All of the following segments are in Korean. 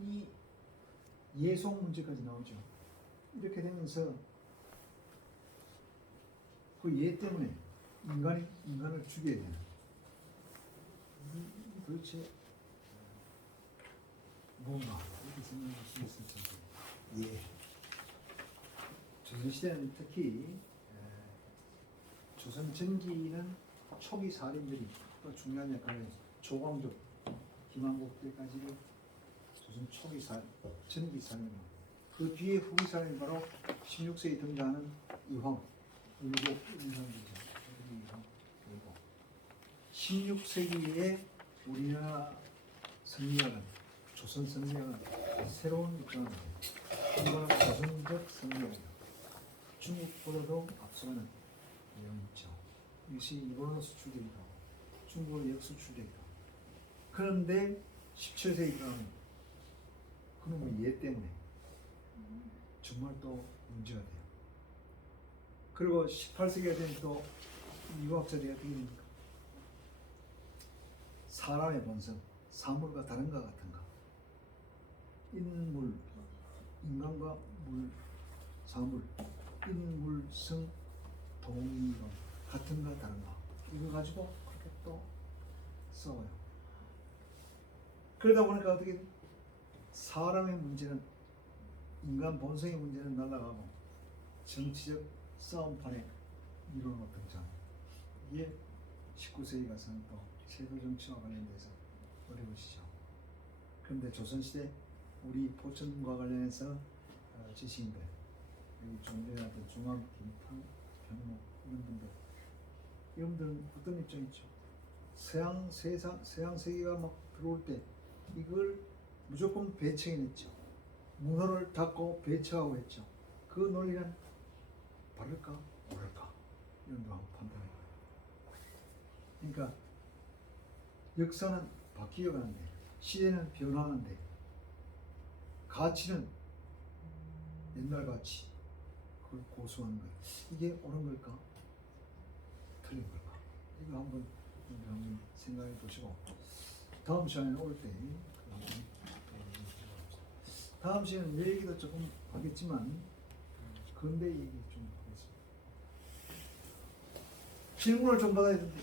이 예속 문제까지 나오죠. 이렇게 되면서 그 예 때문에 인간을 죽여야 되는. 도대체 뭔가 이렇게 생각할 수 있을 텐데. 예. 조선시대는 특히 조선 전기는 초기 살인들이 또 중요한 역할을 했죠. 조광조, 김한국 때까지 조선 초기 전기 살인. 그 뒤에 후기 살인 바로 16세기 등장하는 이황, 일곱 인상이죠. 16세기에 우리나라 성리학은, 조선 성리학은 새로운 입장을 합니다. 조선적 성리학이요. 중국보다도 앞서가는 내용이 있죠. 이것이 일본으로 수출되기도 하고 중국으로 역수출되기도 하고. 그런데 17세기 가면 그놈의 예 때문에 정말 또 문제가 돼요. 그리고 18세기가 되면 또 유학자들이 어떻게 됩니까? 사람의 본성, 사물과 다른가 같은가. 인물, 인간과 물, 사물, 인물성, 동의론, 같은가 다른가. 이거 가지고 그렇게 또 싸워요. 그러다 보니까 어떻게 돼? 사람의 문제는, 인간 본성의 문제는 날아가고 정치적 싸움판에 이론으로 등장. 이게 19세기 가서는 또 세도 정치와 관련돼서 어려우시죠. 그런데 조선시대 우리 포천과 관련해서 지식인들, 여기 존재하던 중앙, 김탕, 변목 이런 분들, 이분들은 어떤 입장이죠? 서양 세계가 막 들어올 때 이걸 무조건 배척해냈죠. 문호를 닫고 배척하고 했죠. 그 논리는 바를까 옳을까 이런 거 한번 판단해 봐요. 그러니까 역사는 바뀌어 가는데, 시대는 변화하는데, 가치는 옛날 가치, 그걸 고수하는 거예요. 이게 옳은 걸까? 틀린 걸까? 이거 한번 생각해 보시고, 다음 시간에 올 때, 다음 시간에 내 얘기도 조금 하겠지만, 근대 얘기 좀 하겠습니다. 질문을 좀 받아야 되는데,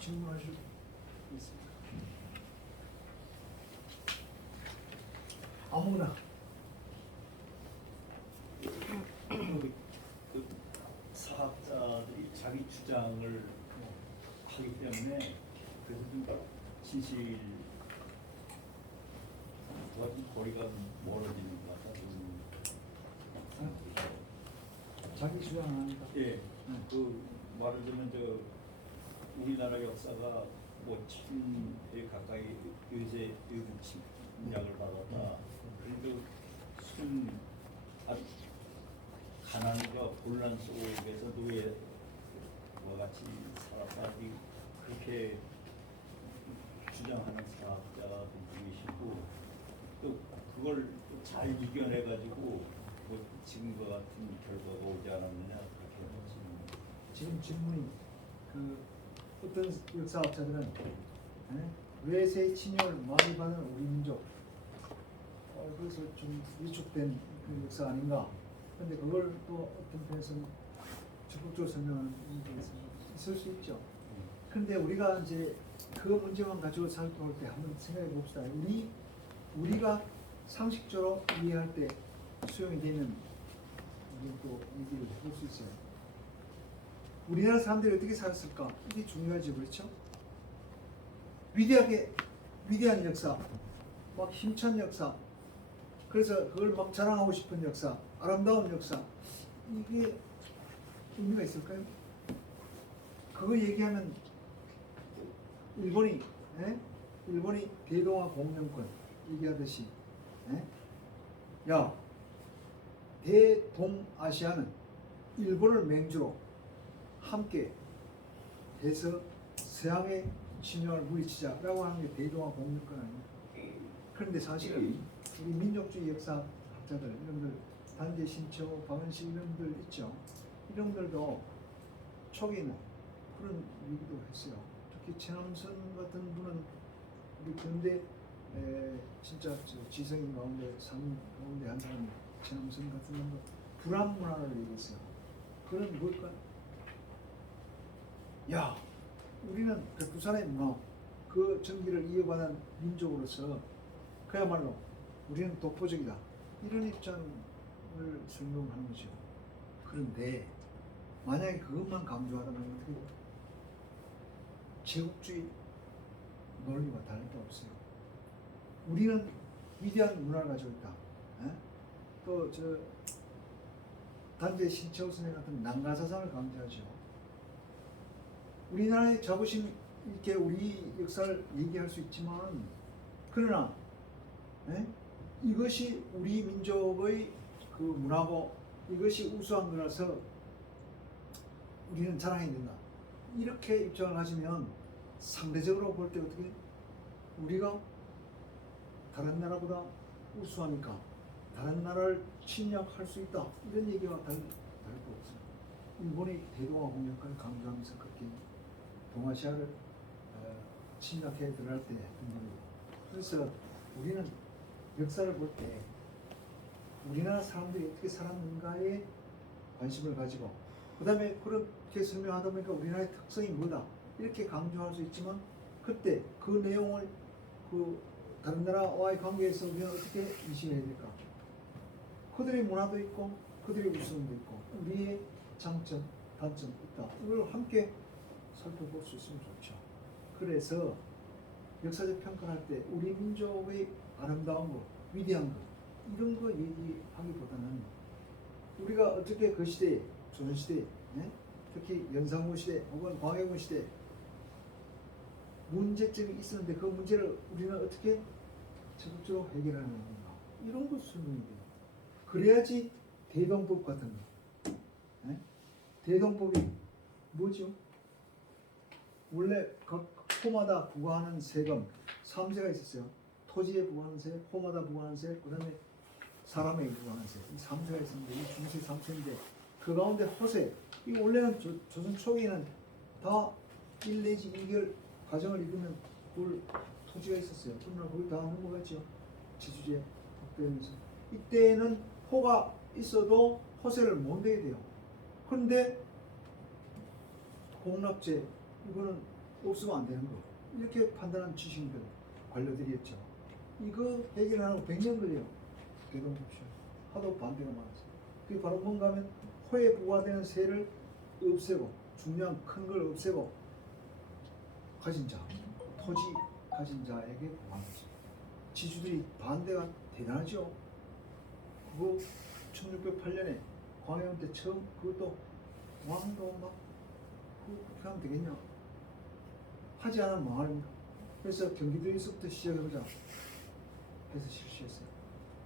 질문하실 수 있습니까? 아무나. 그 사학자들이 자기 주장을 하기 때문에 그래서 좀 진실과 좀 거리가 멀어지는 것 같다. 자기 주장하니까. 예, 그 말을 들면 저 우리나라 역사가 뭐 1000회 가까이 의제 침략을 받았다. 그래도 순 아주 가난과 혼란 속에서 노예와 같이 살았다. 그렇게 주장하는 사학자들이 계시고, 또 그걸 잘 이겨내가지고 뭐 지금과 같은 결과가 오지 않았느냐 그렇게 말씀합니다. 지금 질문이 그 어떤 역사학자들은 외세 침략을 많이 받은 우리 민족, 그래서 좀 위축된 그 역사 아닌가. 그런데 그걸 또 어떤 편에서는 적극적으로 설명하는 분들이 있을 수 있죠. 그런데 우리가 이제 그 문제만 가지고 살펴볼 때 한번 생각해 봅시다. 우리가 상식적으로 이해할 때 수용이 되는 또 얘기를 해볼 수 있어요. 우리나라 사람들이 어떻게 살았을까? 이게 중요하죠, 그렇죠? 위대한 역사, 막 힘찬 역사, 그래서 그걸 막 자랑하고 싶은 역사, 아름다운 역사, 이게 의미가 있을까요? 그거 얘기하면 일본이 대동아 공영권 얘기하듯이, 야, 대동아시아는 일본을 맹주로 함께 해서 서양의 침략을 물리치자라고 하는 게 대동아 공영권 아닙니까? 그런데 사실은 우리 민족주의 역사학자들, 이런들 단재 신초, 박은실 이런 분들 있죠. 이런 분들도 초기에는 그런 얘기도 했어요. 특히 최남선 같은 분은 우리 근대 진짜 지성인 가운데 산 가운데 한 사람이 최남선 같은 놈도 불안 문화를 얘기했어요. 그건 뭘까? 야, 우리는 백두산의 문화, 그 전기를 이어받은 민족으로서 그야말로 우리는 독보적이다. 이런 입장을 설명하는 거죠. 그런데 만약에 그것만 강조하다면 어떻게 돼요? 제국주의 논리와 다를 게 없어요. 우리는 위대한 문화를 가지고 있다. 또 단재 신채호 선생 같은 난가사상을 강조하죠. 우리나라의 자부심 이렇게 우리 역사를 얘기할 수 있지만 그러나 이것이 우리 민족의 그 문화고 이것이 우수한 거라서 우리는 자랑해야 된다. 이렇게 입장을 가지면 상대적으로 볼 때 어떻게 우리가 다른 나라보다 우수하니까 다른 나라를 침략할 수 있다. 이런 얘기와 다를 거 없어요. 일본이 대동아 공격을 강조하면서 그렇게 동아시아를 침략해 들어갈 때 했던 겁니다. 그래서 우리는 역사를 볼 때 우리나라 사람들이 어떻게 살았는가에 관심을 가지고 그 다음에 그렇게 설명하다 보니까 우리나라의 특성이 뭐다 이렇게 강조할 수 있지만 그때 그 내용을 그 다른 나라와의 관계에서 우리는 어떻게 인식해야 될까? 그들의 문화도 있고 그들의 우수함도 있고 우리의 장점, 단점 있다. 이걸 함께 살펴볼 수 있으면 좋죠. 그래서 역사적 평가를 할 때 우리 민족의 아름다운 것, 위대한 것 이런 거 얘기하기보다는 우리가 어떻게 그 시대에 조선시대 특히 연산군 시대 혹은 광해군 시대 문제점이 있었는데 그 문제를 우리는 어떻게 적극적으로 해결하는 건가 이런 것 설명이 돼요. 그래야지 대동법 같은 거 대동법이 뭐죠? 원래 각 호마다 부과하는 세금 3세가 있었어요. 토지에 부과하는 세, 호마다 부과하는 세, 그 다음에 사람에게 부과하는 세. 이 3세가 있었는데 이 중세 3세인데 그 가운데 호세 이 원래는 조선 초기에는 다 1 내지 2개월 과정을 이루면 그걸 토지가 있었어요. 그러나 거기 다 넘어갔죠. 지주제 확대하면서 이때는 호가 있어도 호세를 못 내게 돼요. 그런데 공납제 이거는 없으면 안 되는 거 이렇게 판단한 지식인들 관료들이었죠. 이거 해결하려고 100년 걸려요. 대동법실 하도 반대가 많았어요. 그게 바로 뭔가 하면 호에 부과되는 세를 없애고 중요한 큰 걸 없애고 가진 자, 토지 가진 자에게 부과하는 거죠. 지주들이 반대가 대단하죠. 그거 1608년에 광해군 때 처음 그것도 왕도 막 그렇게 하면 되겠냐? 하지 않으면 망합니다. 그래서 경기도에서부터 시작해보자 해서 실시했어요.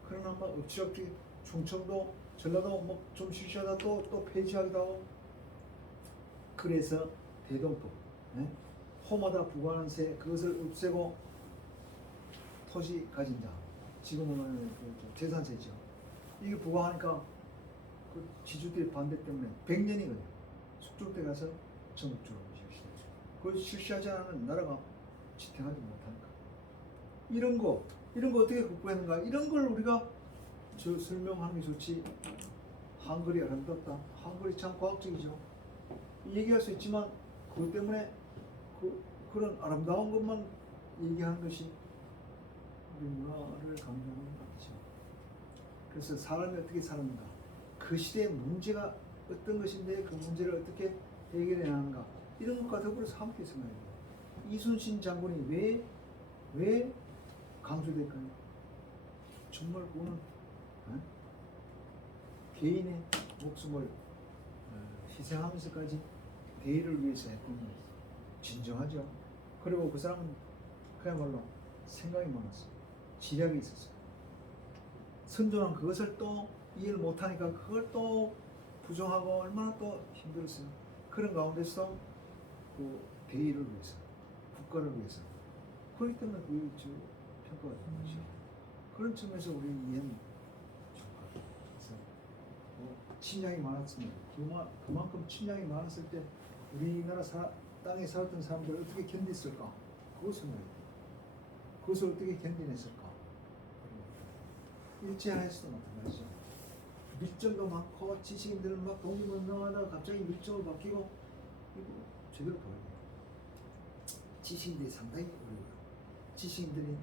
그러나 막 엎치락뒤 충청도, 전라도 뭐 좀 실시하다 또 폐지하기도 하고 그래서 대동법 호마다 부과하는 세 그것을 없애고 토지 가진 자 지금은 재산세죠. 이게 부과하니까 그 지주들의 반대 때문에 100년이 걸려요. 숙종 때 가서 전국적으로 실시했죠. 그걸 실시하지 않으면 나라가 지탱하지 못하니까. 이런 거 어떻게 극복했는가? 이런 걸 우리가 설명하는 게 좋지. 한글이 아름답다. 한글이 참 과학적이죠. 얘기할 수 있지만 그것 때문에 그런 아름다운 것만 얘기하는 것이 우리 문화를 강조하는 건 아니죠. 그래서 사람이 어떻게 살았는가? 그 시대의 문제가 어떤 것인데 그 문제를 어떻게 해결해 나가는가? 이런 것과 더불어서 함께 생각해야 돼요. 이순신 장군이 왜 강조될까요? 정말 그거는 개인의 목숨을 희생하면서까지 대의를 위해서 했던 거예요. 진정하죠. 그리고 그 사람은 그야말로 생각이 많았어요. 지략이 있었어요. 선조는 그것을 또 이해를 못하니까 그걸 또 부정하고 얼마나 또 힘들었어요. 그런 가운데서 그 대의를 위해서, 국가를 위해서 그렇기 때문에 그 평가가 되는 거죠. 그런 측면에서 우리 이해는 좋을 것 같아요. 그래서 침략이 많았습니다. 그만큼 침략이 많았을 때 우리나라 땅에 살았던 사람들 어떻게 견뎠을까? 그거 생각해요. 그것을 어떻게 견뎌냈을까? 일제하에서도 마찬가지죠. 밀정도 많고 지식인들은 막 독립운동하다가 갑자기 밀정으로 바뀌고 이거 제대로 보여요. 지식인들이 상당히 어려워요. 지식인들이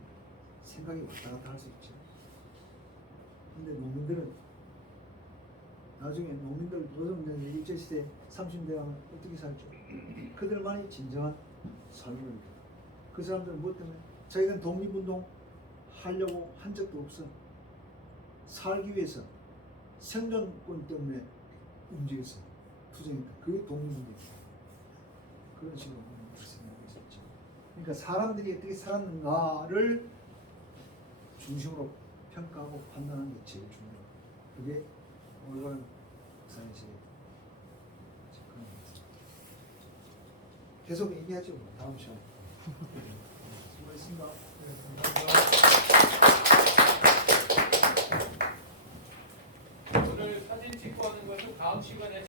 생각이 왔다 갔다 할 수 있죠. 근데 농민들은 나중에 농민들 노동자들 일제시대 30대 가면 어떻게 살죠? 그들만이 진정한 삶을 이루다. 그 사람들은 무엇 때문에? 자기는 독립운동 하려고 한 적도 없어. 살기 위해서 생존권 때문에 움직였어. 투쟁했다. 그게 독립운동이었어. 그런 식으로 생각하고 있었죠. 그러니까 사람들이 어떻게 살았는가를 중심으로 평가하고 판단하는 게 제일 중요해요. 그게 올바른 역사의 제일 그런 거죠. 계속 얘기하죠. 다음 시간에. 수고했습니다. 오늘 사진 찍고 하는 것은 다음 시간에